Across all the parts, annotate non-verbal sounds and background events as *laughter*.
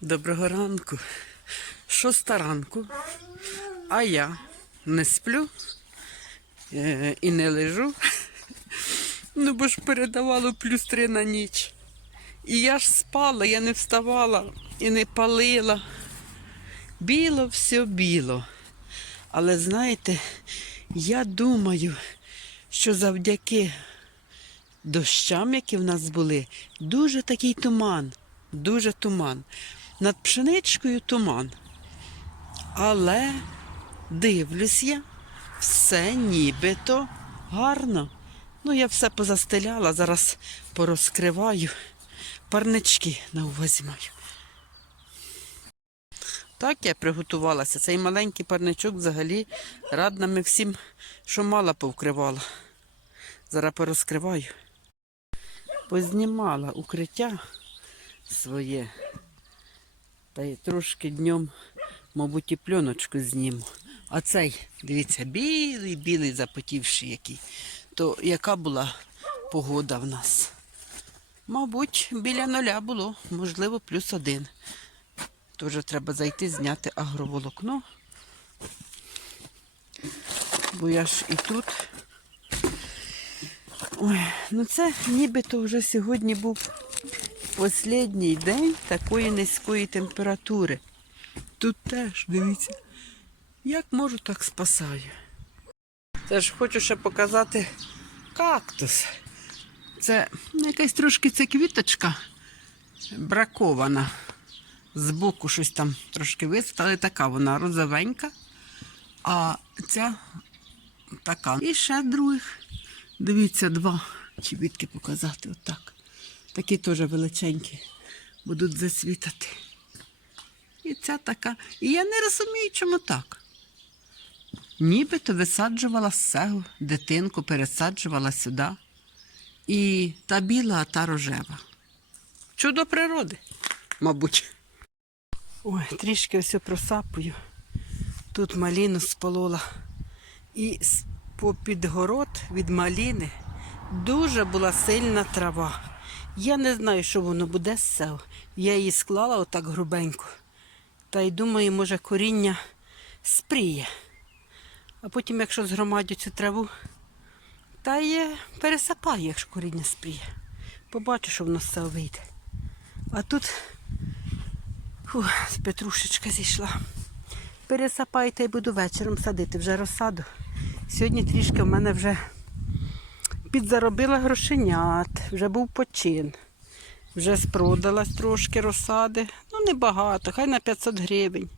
Доброго ранку. Шоста ранку, а я не сплю е, і не лежу. Ну, бо ж передавало плюс три на ніч. І я ж спала, я не вставала і не палила. Біло все біло. Але знаєте, я думаю, що завдяки дощам, які в нас були, дуже такий туман, дуже туман. Над пшеничкою туман. Але дивлюсь я, все нібито гарно. Ну, я все позастеляла, зараз порозкриваю. Парнички на увазі маю. Так я приготувалася. Цей маленький парничок взагалі рад нами всім, що мала повкривала. Зараз порозкриваю. Познімала укриття своє. Та й трошки днем, мабуть, і пленочку зніму. А цей, дивіться, білий, білий запотівший який. То яка була погода в нас? Мабуть, біля нуля було, можливо, плюс один. Тоже треба зайти, зняти агроволокно. Бо я ж і тут. Ой, ну це нібито вже сьогодні був останній день такої низької температури. Тут теж, дивіться, як можу, так спасаю. Це ж хочу ще показати кактус. Це якась трошки ця квіточка бракована. Збоку щось там трошки висить, але така вона розовенька. А ця така. І ще других. Дивіться, два. Чи відки показати отак. Такі теж величенькі. Будуть засвітати. І ця така. І я не розумію, чому так. Нібито висаджувала цього дитинку, пересаджувала сюди. І та біла, а та рожева. Чудо природи, мабуть. Ой, трішки ось просапую. Тут маліну сполола. І попід город від маліни дуже була сильна трава. Я не знаю, що воно буде з цього. Я її склала отак грубенько. Та й думаю, може, коріння спріє. А потім, якщо згромадю цю траву, та й пересапаю, якщо коріння спріє. Побачу, що воно з цього вийде. А тут фу, петрушечка зійшла. Пересапайте і буду вечором садити вже розсаду. Сьогодні трішки в мене вже підзаробила грошенят, вже був почин. Вже спродалась трошки розсади. Ну, небагато, хай на 500 гривень.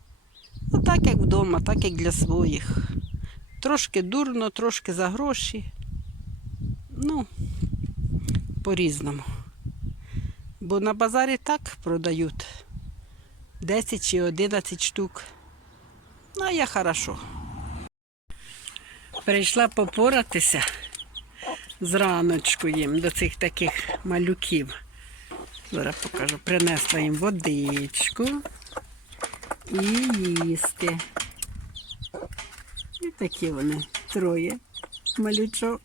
Ну, так як вдома, так як для своїх. Трошки дурно, трошки за гроші. Ну, по-різному. Бо на базарі так продають 10 чи 11 штук. Ну, а я хорошо. Прийшла попоратися зраночку їм до цих таких малюків. Зараз покажу. Принесла їм водичку і їсти. І такі вони троє малючок.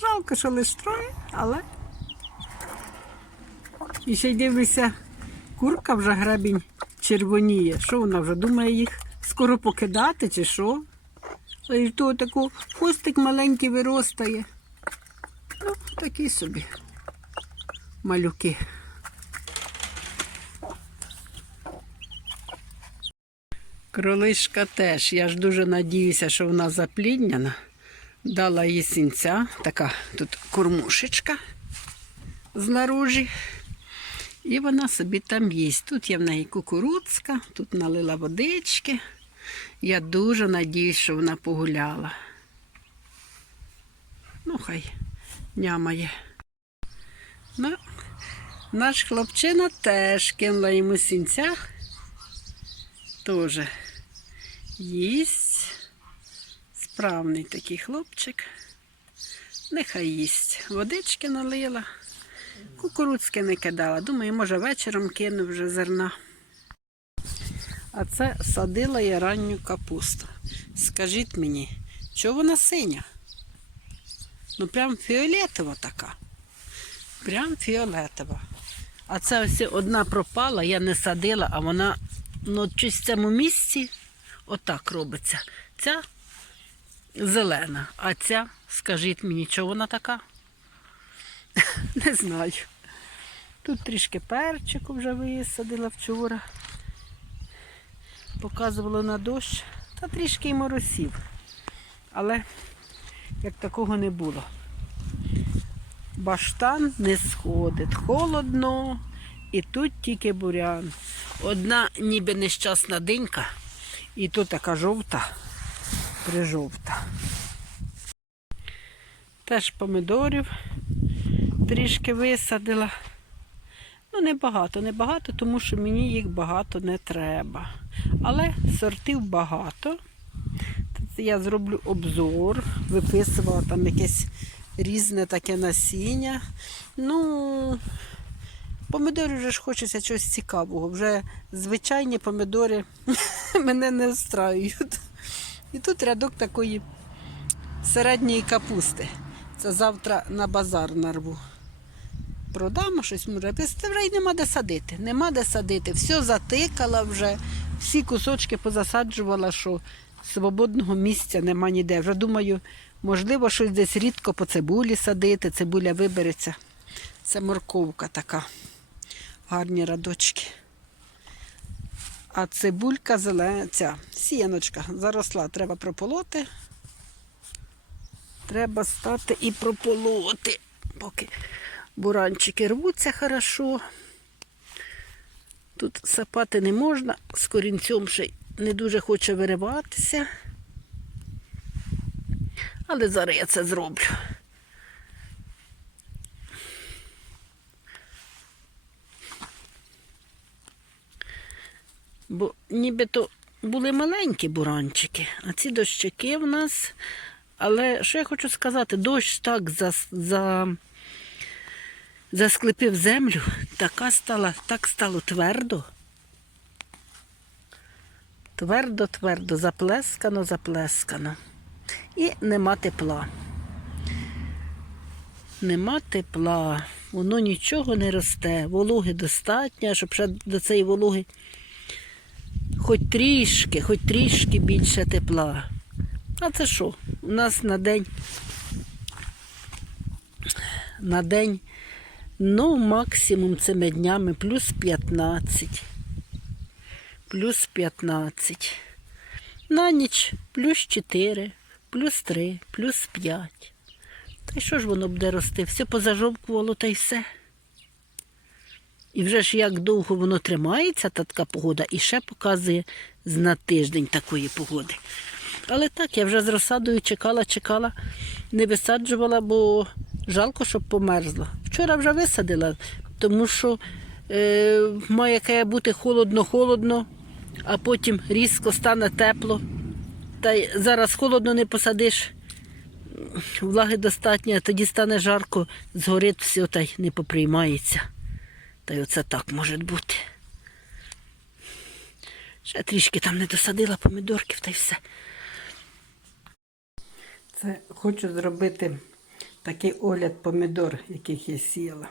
Жалко, що лише троє, але. І ще й дивлюся, курка вже гребінь червоніє. Що вона вже думає їх скоро покидати чи що? А і то таку хвостик маленький виростає. Ну, такі собі малюки. Кролишка теж. Я ж дуже надіюся, що вона заплідняна. Дала їй сінця, така тут кормушечка знаружі. І вона собі там їсть. Тут є в неї кукурудзка, тут налила водички. Я дуже надіюсь, що вона погуляла. Ну, хай нямає. Ну, наш хлопчина теж кинула йому сінця. Теж їсть. Справний такий хлопчик. Нехай їсть. Водички налила. Кукурудзки не кидала. Думаю, може вечором кину вже зерна. А це садила я ранню капусту. Скажіть мені, чого вона синя? Ну прям фіолетова така. Прям фіолетова. А це ось одна пропала, я не садила, а вона ну, щось в цьому місці отак робиться. Ця зелена, а ця, скажіть мені, чого вона така? *laughs* Не знаю. Тут трішки перчику вже висадила вчора. Показувала на дощ, та трішки й моросів. Але як такого не було. Баштан не сходить, холодно, і тут тільки бурян. Одна ніби нещасна динька, і то така жовта, прижовта. Теж помидорів трішки висадила. Ну, небагато, небагато, тому що мені їх багато не треба. Але сортів багато. Я зроблю обзор, виписувала там якесь різне таке насіння. Ну, помидори вже ж хочеться чогось цікавого. Вже звичайні помидори *laughs* мене не встраюють. І тут рядок такої середньої капусти. Це завтра на базар нарву. Продам щось може. Та вже й нема де садити. Нема де садити. Все затикала вже, всі кусочки позасаджувала, що свободного місця нема ніде. Вже думаю, можливо, щось десь рідко по цибулі садити. Цибуля вибереться. Це морковка така. Гарні радочки. А цибулька зелена, ця сіяночка заросла, треба прополоти. Треба стати і прополоти, поки буранчики рвуться хорошо. Тут сапати не можна, з корінцем ще не дуже хоче вириватися. Але зараз я це зроблю. Бо нібито були маленькі буранчики, а ці дощики в нас. Але що я хочу сказати, дощ так за, за, засклепив землю, така стала, так стало твердо. Твердо, твердо, заплескано, заплескано. І нема тепла. Нема тепла, воно нічого не росте, вологи достатньо, щоб ще до цієї вологи хоч трішки, хоч трішки більше тепла. А це що? У нас на день на день, ну, максимум цими днями плюс 15. Плюс 15. На ніч плюс 4, плюс 3, плюс 5. Та й що ж воно буде рости? Все позажовкувало та й все. І вже ж як довго воно тримається, та така погода, і ще показує на тиждень такої погоди. Але так, я вже з розсадою чекала, чекала, не висаджувала, бо жалко, щоб померзло. Вчора вже висадила, тому що е, має бути холодно-холодно, а потім різко стане тепло. Та й зараз холодно не посадиш, влаги достатньо, тоді стане жарко, згорить все та й не поприймається. Та й оце так може бути. Ще трішки там не досадила помідорків та й все. Це хочу зробити такий огляд помідор, яких я сіяла.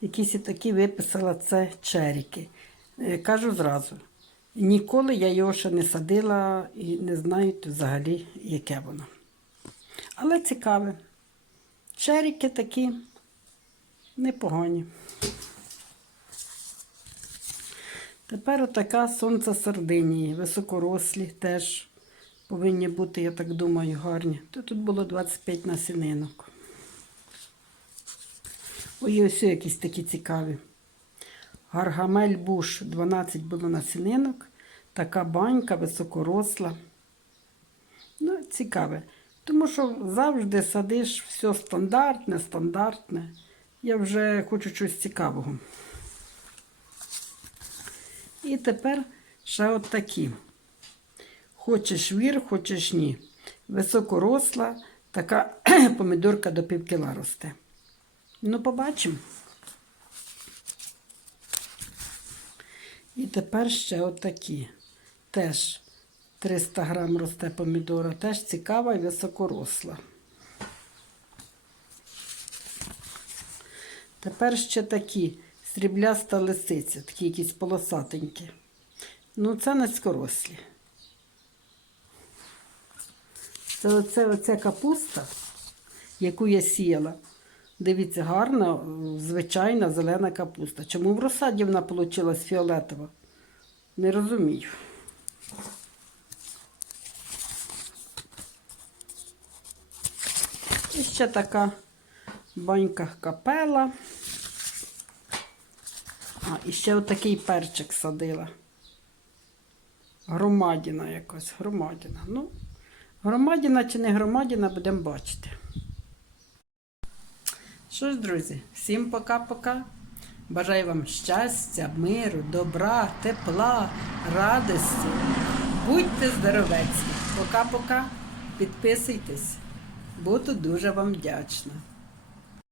Якісь і такі виписала це черіки. Е, Кажу зразу, ніколи я його ще не садила і не знаю взагалі, яке воно. Але цікаве. Черіки такі непогані. Тепер отака сонце Сардинії, високорослі теж повинні бути, я так думаю, гарні. Тут було 25 насінинок. Ой, ось якісь такі цікаві. Гаргамель Буш 12 було насінинок. Така банька високоросла. Ну, цікаве. Тому що завжди садиш все стандартне, стандартне. Я вже хочу щось цікавого. І тепер ще от такі. Хочеш вір, хочеш ні. Високоросла, така *clears throat* помідорка до пів кіла росте. Ну, побачимо. І тепер ще отакі. Теж 300 грам росте помідора, теж цікава і високоросла. Тепер ще такі срібляста лисиця, такі якісь полосатенькі. Ну, це низькорослі. Це оце, оце капуста, яку я сіяла. Дивіться, гарна, звичайна зелена капуста. Чому в розсаді вона вийшла фіолетова? Не розумію. І ще така банька капела. А, і ще отакий перчик садила. Громадіна якось, громадіна. Ну, громадіна чи не громадіна, будемо бачити. Що ж, друзі, всім пока-пока. Бажаю вам щастя, миру, добра, тепла, радості. Будьте здоровецькі. Пока-пока. Підписуйтесь. Буду дуже вам вдячна.